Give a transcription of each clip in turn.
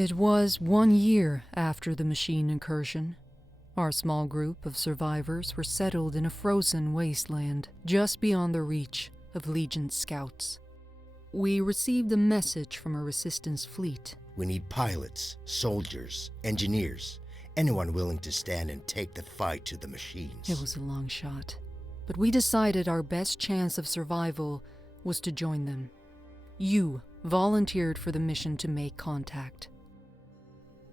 It was 1 year after the machine incursion. Our small group of survivors were settled in a frozen wasteland just beyond the reach of Legion's scouts. We received a message from a resistance fleet. We need pilots, soldiers, engineers, anyone willing to stand and take the fight to the machines. It was a long shot, but we decided our best chance of survival was to join them. You volunteered for the mission to make contact.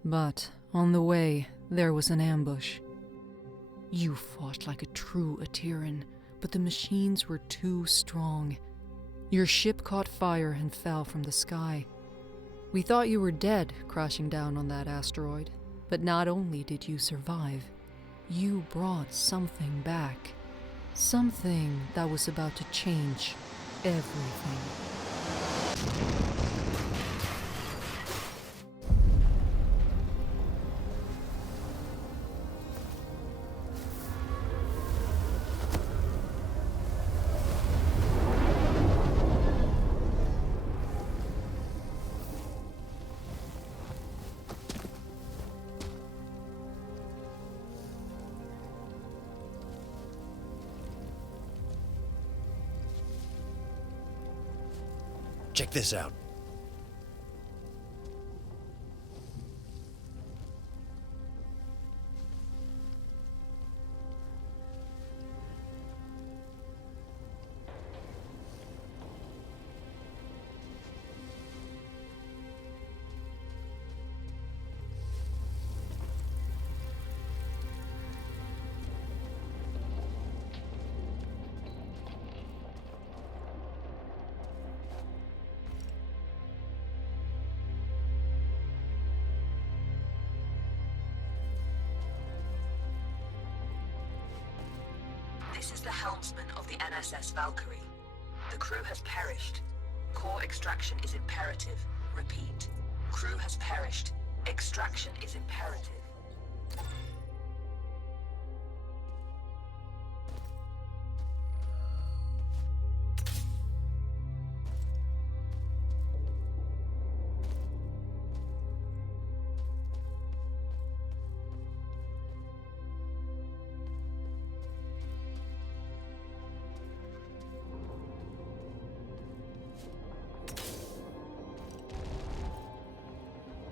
But on the way, there was an ambush. You fought like a true Atiran, but the machines were too strong. Your ship caught fire and fell from the sky. We thought you were dead crashing down on that asteroid, but not only did you survive, you brought something back. Something that was about to change everything. Check this out. This is the helmsman of the NSS Valkyrie. The crew has perished. Core extraction is imperative. Repeat. Crew has perished. Extraction is imperative.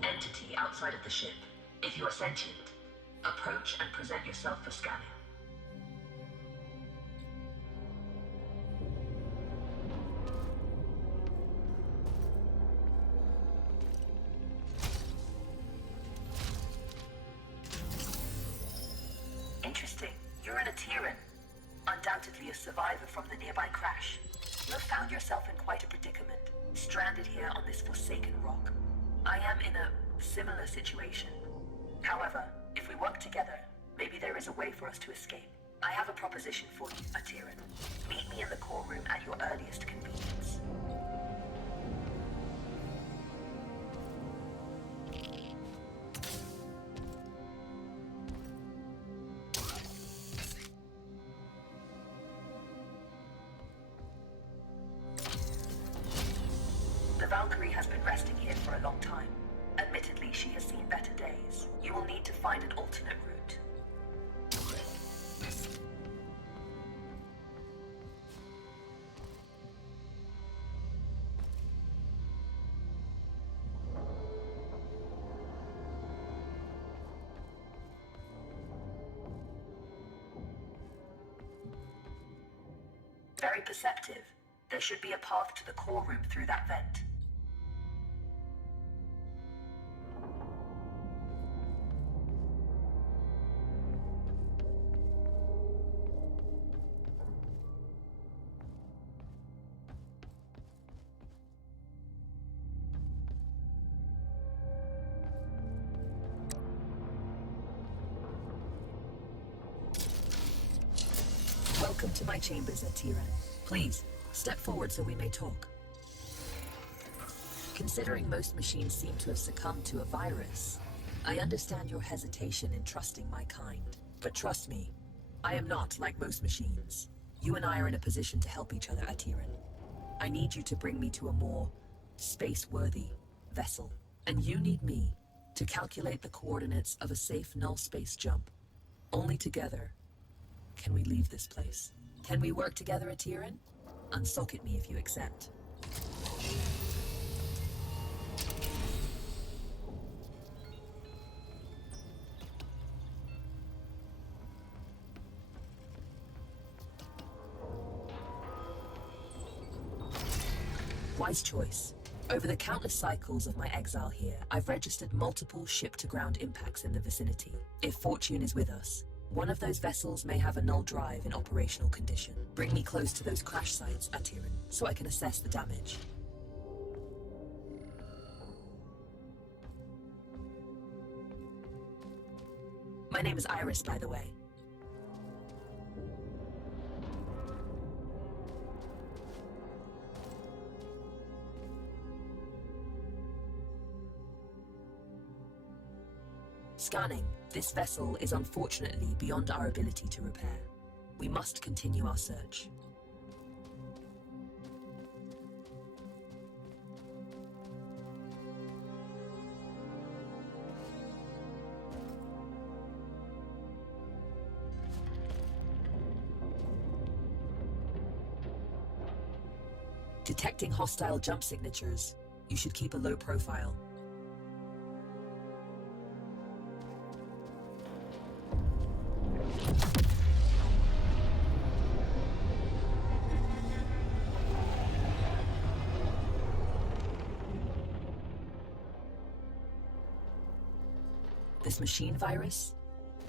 Entity outside of the ship. If you are sentient, approach and present yourself for scanning. Interesting. You're an Atiran. Undoubtedly a survivor from the nearby crash. You have found yourself in quite a predicament, stranded here on this forsaken rock. I am in a similar situation. However, if we work together, maybe there is a way for us to escape. I have a proposition for you, Atiran. Meet me in the core room at your earliest convenience. The Valkyrie has been resting here for a long time. Admittedly, she has seen better days. You will need to find an alternate route. Very perceptive. There should be a path to the core room through that vent. Welcome to my chambers, Atiran. Please, step forward so we may talk. Considering most machines seem to have succumbed to a virus, I understand your hesitation in trusting my kind. But trust me, I am not like most machines. You and I are in a position to help each other, Atiran. I need you to bring me to a more space-worthy vessel. And you need me to calculate the coordinates of a safe null space jump. Only together can we leave this place. Can we work together, Atiran? Unsocket me if you accept. Wise choice. Over the countless cycles of my exile here, I've registered multiple ship-to-ground impacts in the vicinity. If fortune is with us, one of those vessels may have a null drive in operational condition. Bring me close to those crash sites, Atiran, so I can assess the damage. My name is Iris, by the way. Scanning. This vessel is unfortunately beyond our ability to repair. We must continue our search. Detecting hostile jump signatures. You should keep a low profile. This machine virus?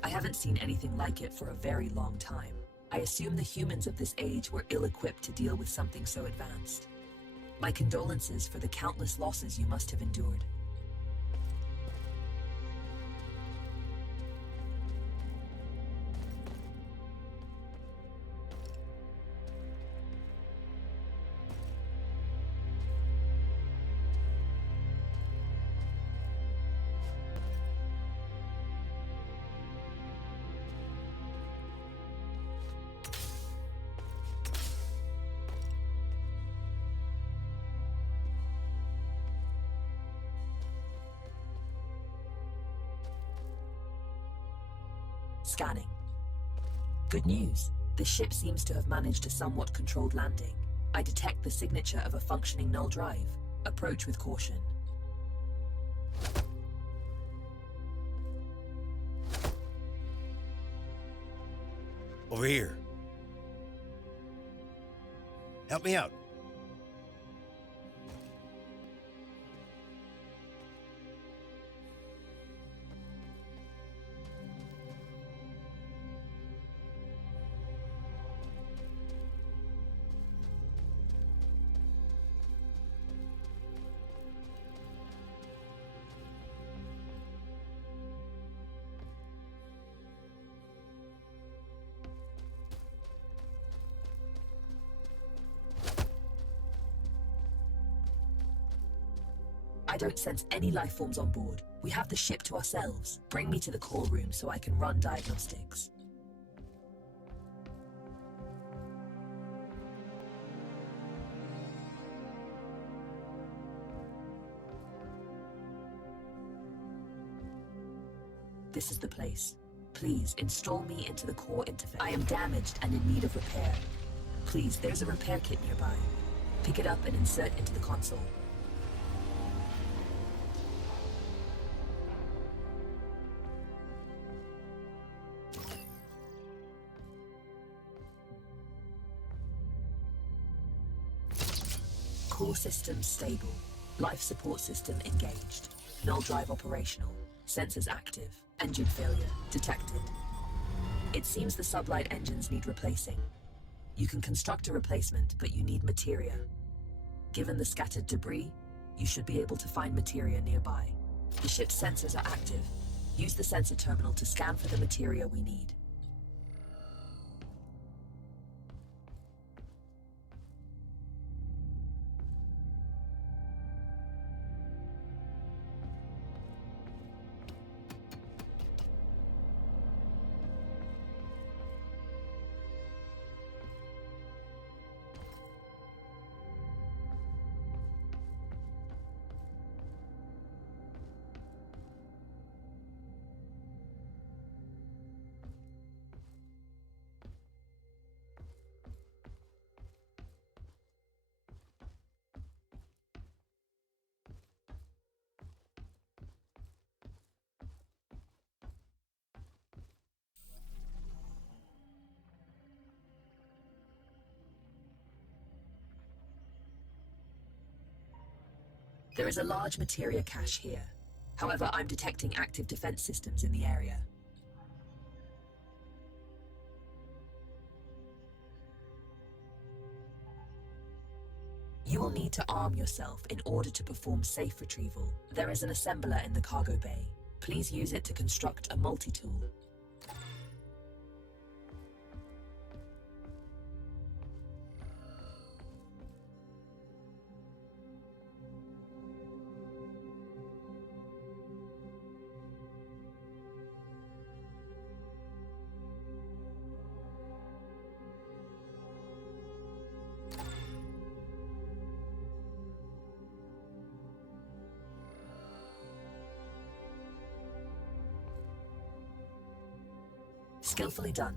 I haven't seen anything like it for a very long time. I assume the humans of this age were ill-equipped to deal with something so advanced. My condolences for the countless losses you must have endured. Scanning. Good news. The ship seems to have managed a somewhat controlled landing. I detect the signature of a functioning null drive. Approach with caution. Over here. Help me out. I don't sense any life forms on board. We have the ship to ourselves. Bring me to the core room so I can run diagnostics. This is the place. Please install me into the core interface. I am damaged and in need of repair. Please, there's a repair kit nearby. Pick it up and insert into the console. Core system stable. Life support system engaged. Null drive operational. Sensors active. Engine failure detected. It seems the sublight engines need replacing. You can construct a replacement, but you need materia. Given the scattered debris, you should be able to find materia nearby. The ship's sensors are active. Use the sensor terminal to scan for the materia we need. There is a large materia cache here. However, I'm detecting active defense systems in the area. You will need to arm yourself in order to perform safe retrieval. There is an assembler in the cargo bay. Please use it to construct a multi-tool. Skillfully done.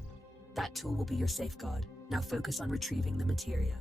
That tool will be your safeguard. Now focus on retrieving the materia.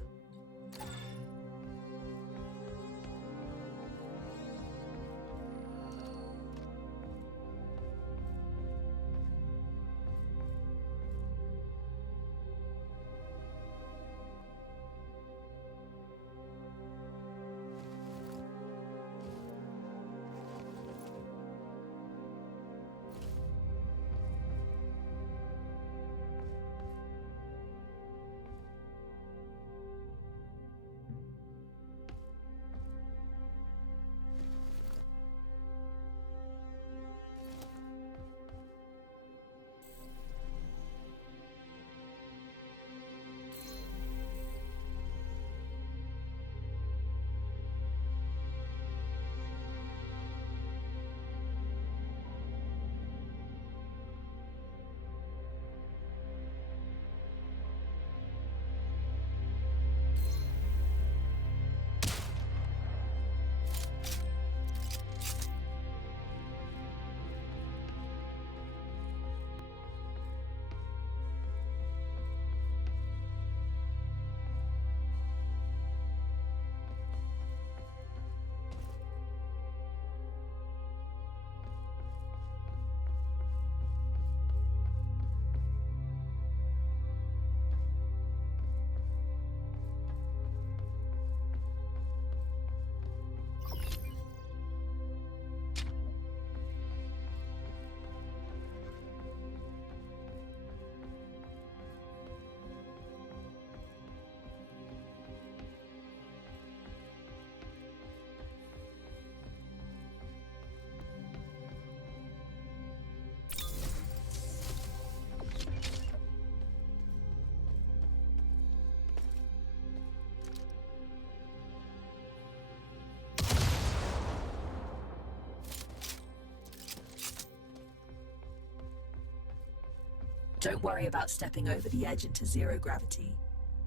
Don't worry about stepping over the edge into zero gravity.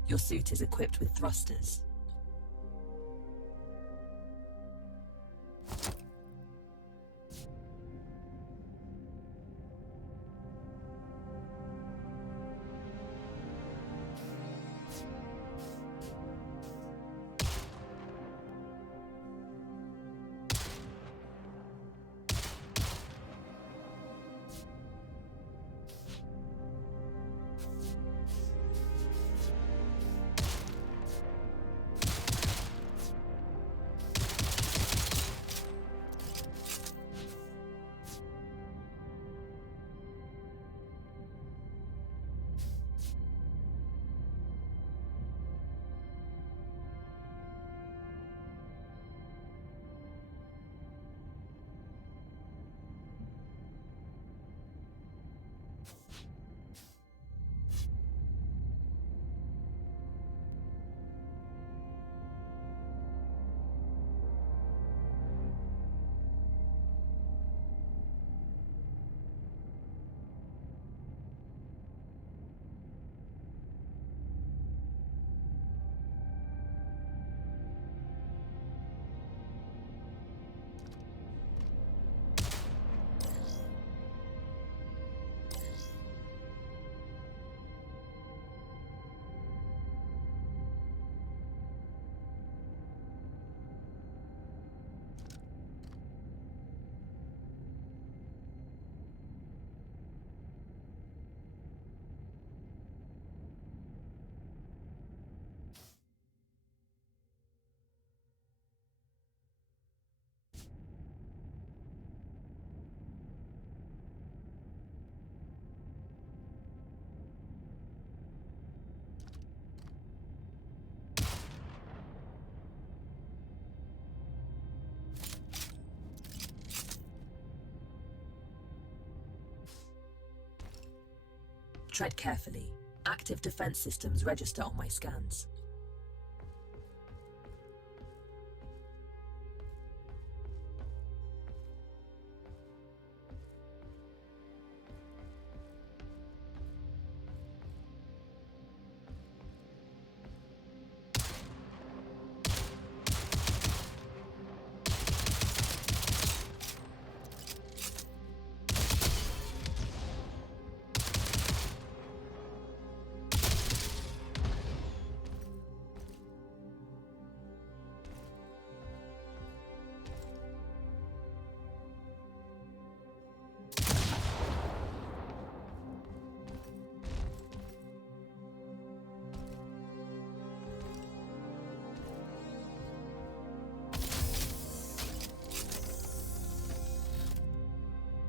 Your suit is equipped with thrusters. Tread carefully. Active defense systems register on my scans.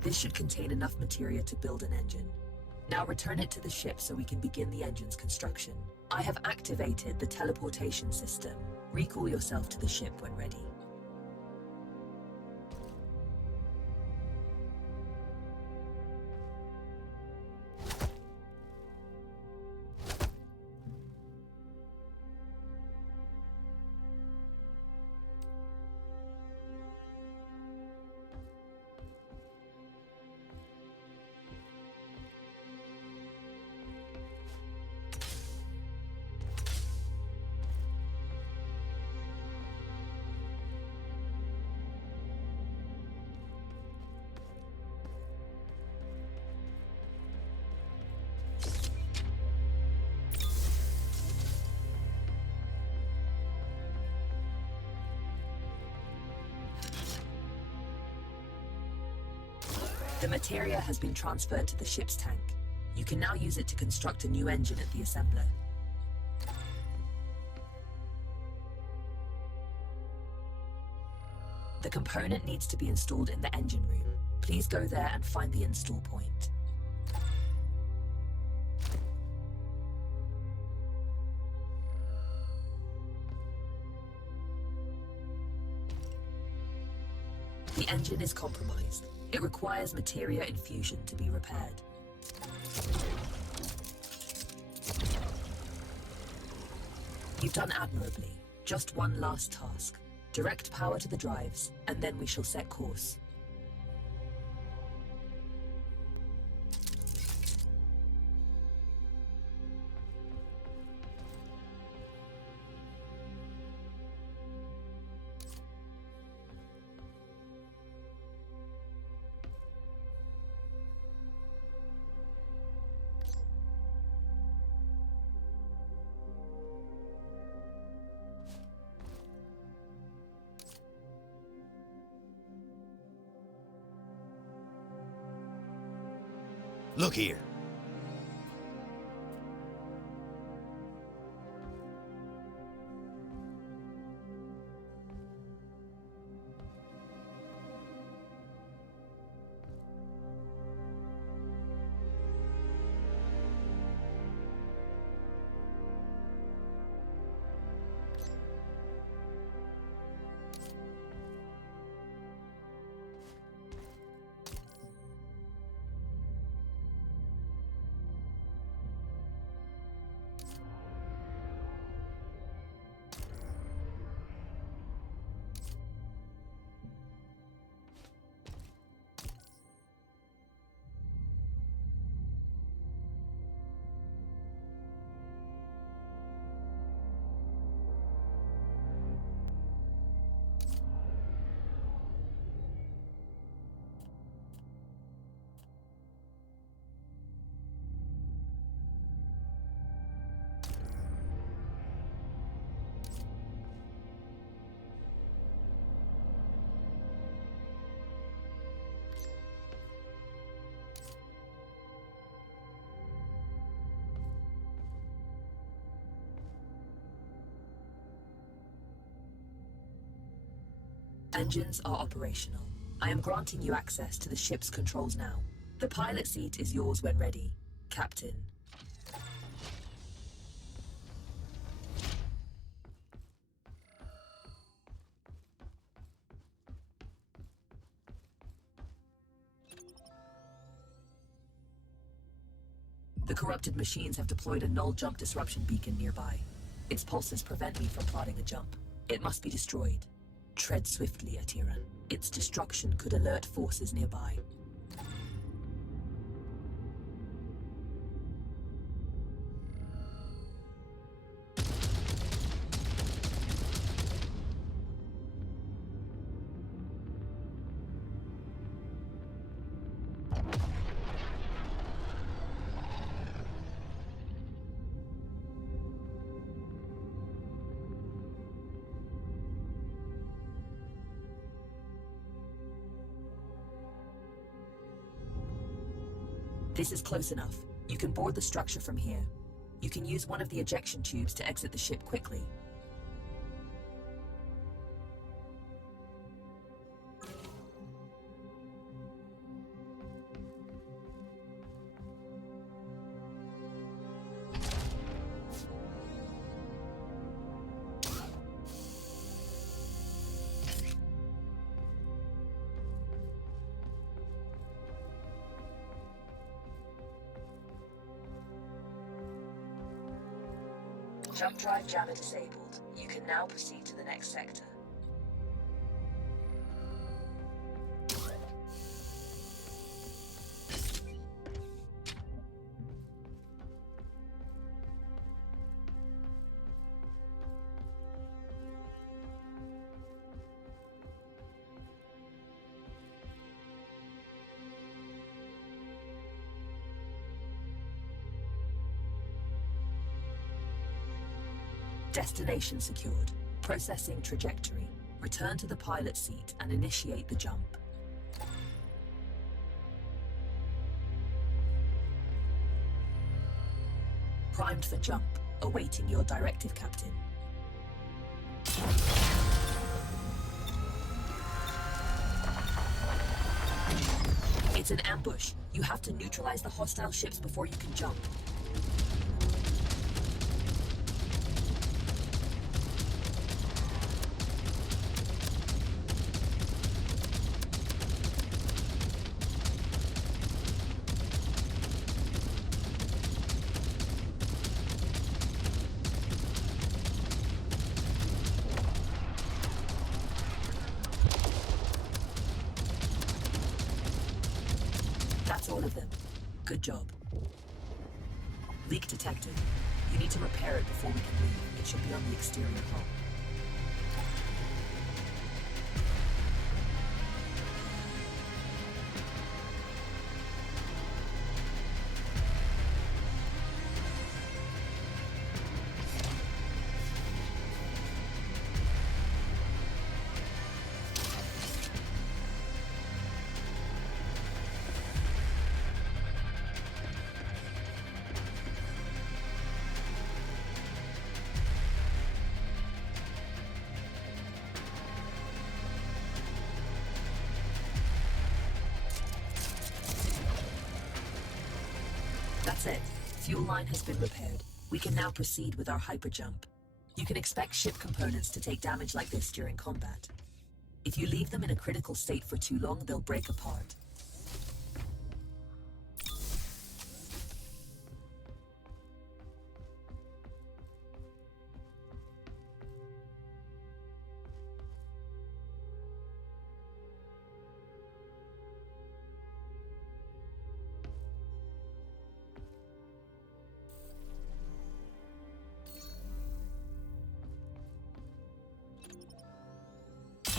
This should contain enough materia to build an engine. Now return it to the ship so we can begin the engine's construction. I have activated the teleportation system. Recall yourself to the ship when ready. The materia has been transferred to the ship's tank. You can now use it to construct a new engine at the assembler. The component needs to be installed in the engine room. Please go there and find the install point. The engine is compromised. It requires materia infusion to be repaired. You've done admirably. Just one last task. Direct power to the drives, and then we shall set course. Look here. Engines are operational. I am granting you access to the ship's controls now. The pilot seat is yours when ready, Captain. The corrupted machines have deployed a null jump disruption beacon nearby. Its pulses prevent me from plotting a jump. It must be destroyed. Tread swiftly, Atiran. Its destruction could alert forces nearby. This is close enough. You can board the structure from here. You can use one of the ejection tubes to exit the ship quickly. Jump drive jammer disabled. You can now proceed to the next sector. Destination secured. Processing trajectory. Return to the pilot seat and initiate the jump. Primed for jump. Awaiting your directive, Captain. It's an ambush. You have to neutralize the hostile ships before you can jump. That's all of them. Good job. Leak detected. You need to repair it before we can leave. It should be on the exterior hull. That's it. Fuel line has been repaired. We can now proceed with our hyperjump. You can expect ship components to take damage like this during combat. If you leave them in a critical state for too long, they'll break apart.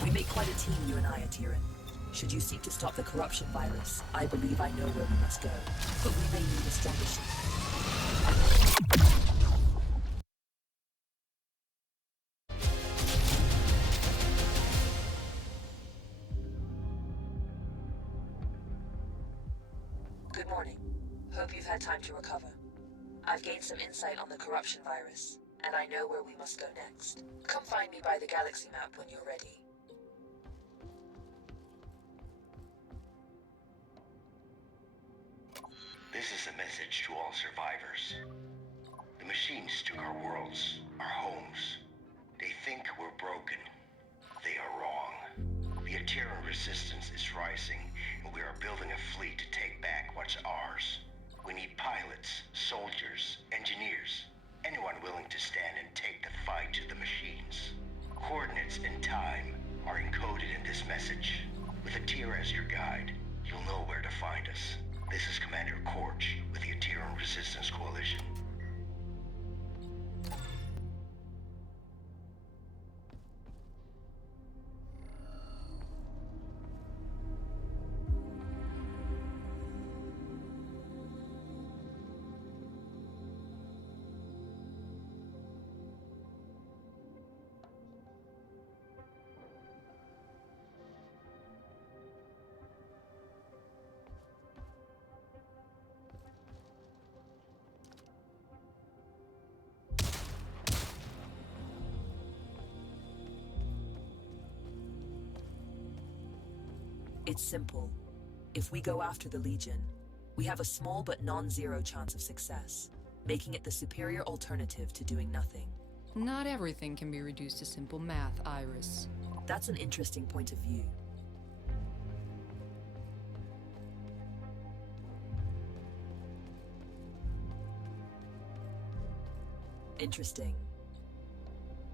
We make quite a team, you and I, Atiran. Should you seek to stop the corruption virus, I believe I know where we must go, but we may need a stronger ship. Good morning. Hope you've had time to recover. I've gained some insight on the corruption virus, and I know where we must go next. Come find me by the galaxy map when you're ready. This is a message to all survivors. The machines took our worlds, our homes. They think we're broken. They are wrong. The Terran resistance is rising, and we are building a fleet to take back what's ours. We need pilots, soldiers, engineers, anyone willing to stand and take the fight to the machines. Coordinates and time are encoded in this message. With Atira as your guide, you'll know where to find us. This is Commander Korch with the Atiran Resistance Coalition. It's simple. If we go after the Legion, we have a small but non-zero chance of success, making it the superior alternative to doing nothing. Not everything can be reduced to simple math, Iris. That's an interesting point of view. Interesting.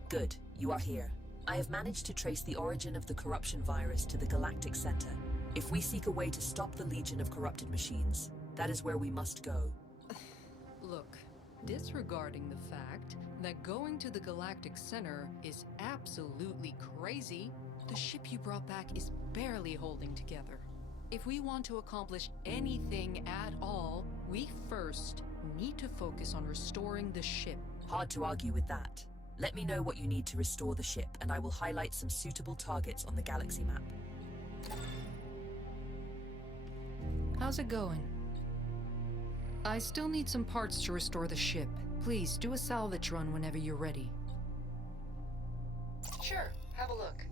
Good, you are here. I have managed to trace the origin of the corruption virus to the galactic center. If we seek a way to stop the legion of corrupted machines, that is where we must go. Look, disregarding the fact that going to the galactic center is absolutely crazy, the ship you brought back is barely holding together. If we want to accomplish anything at all, we first need to focus on restoring the ship. Hard to argue with that. Let me know what you need to restore the ship, and I will highlight some suitable targets on the galaxy map. How's it going? I still need some parts to restore the ship. Please do a salvage run whenever you're ready. Sure, have a look.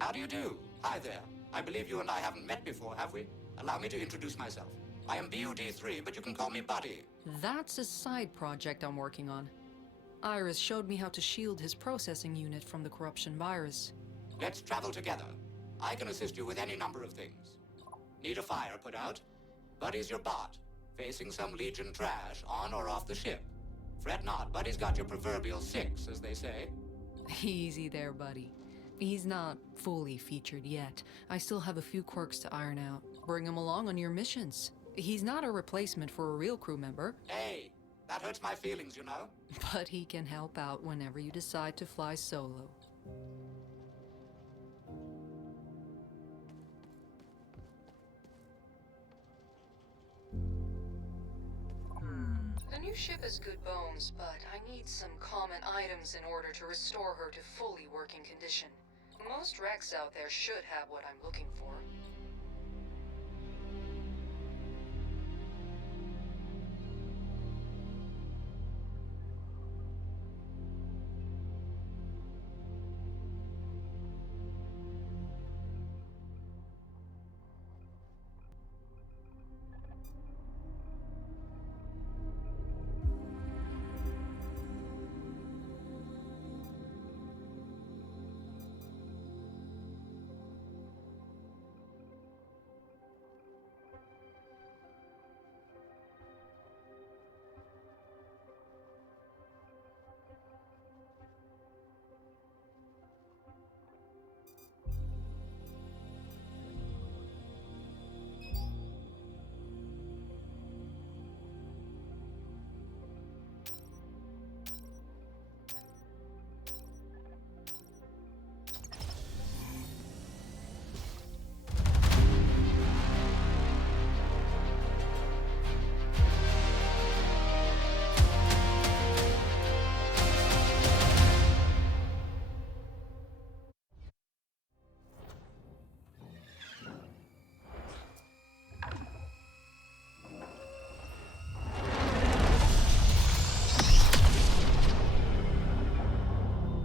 How do you do? Hi there. I believe you and I haven't met before, have we? Allow me to introduce myself. I am BUD3, but you can call me Buddy. That's a side project I'm working on. Iris showed me how to shield his processing unit from the corruption virus. Let's travel together. I can assist you with any number of things. Need a fire put out? Buddy's your bot, facing some Legion trash on or off the ship. Fret not, Buddy's got your proverbial 6, as they say. Easy there, buddy. He's not fully featured yet. I still have a few quirks to iron out. Bring him along on your missions. He's not a replacement for a real crew member. Hey, that hurts my feelings, you know. But he can help out whenever you decide to fly solo. The new ship has good bones, but I need some common items in order to restore her to fully working condition. Most wrecks out there should have what I'm looking for.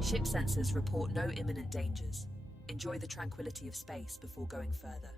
Ship sensors report no imminent dangers. Enjoy the tranquility of space before going further.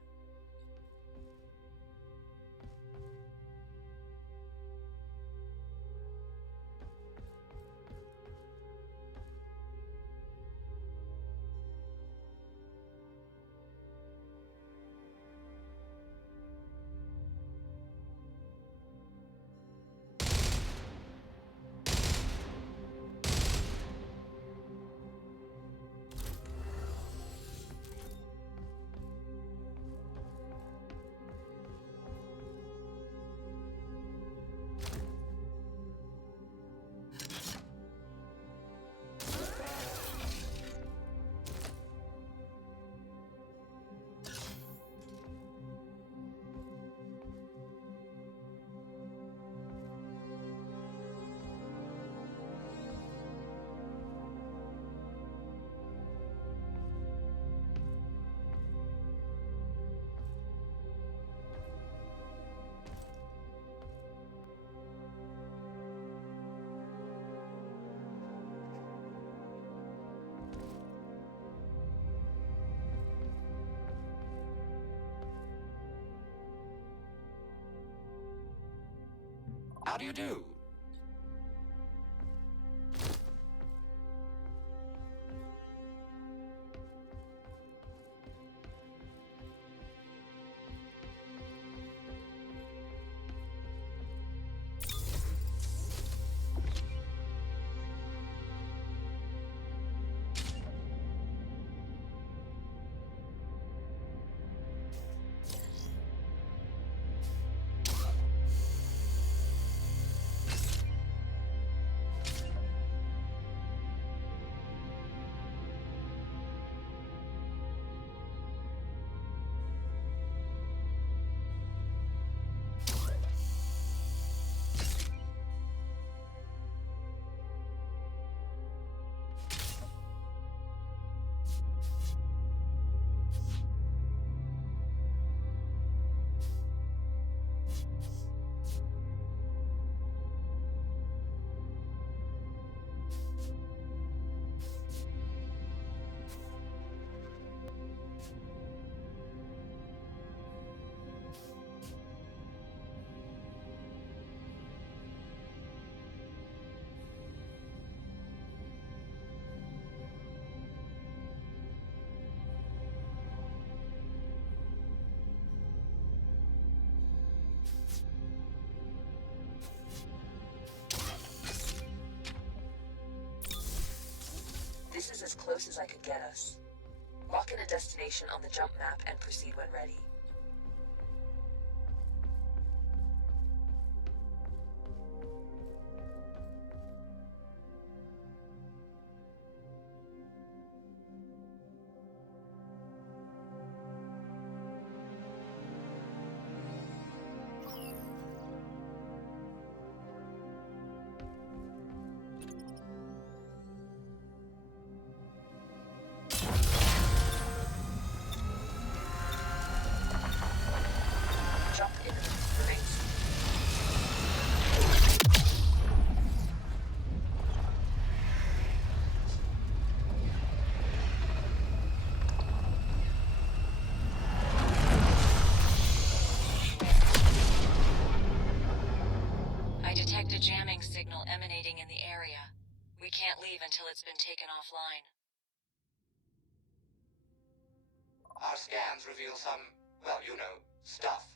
How do you do? This is as close as I could get us. Lock in a destination on the jump map and proceed when ready. I detect a jamming signal emanating in the area. We can't leave until it's been taken offline. Our scans reveal some, well, you know, stuff.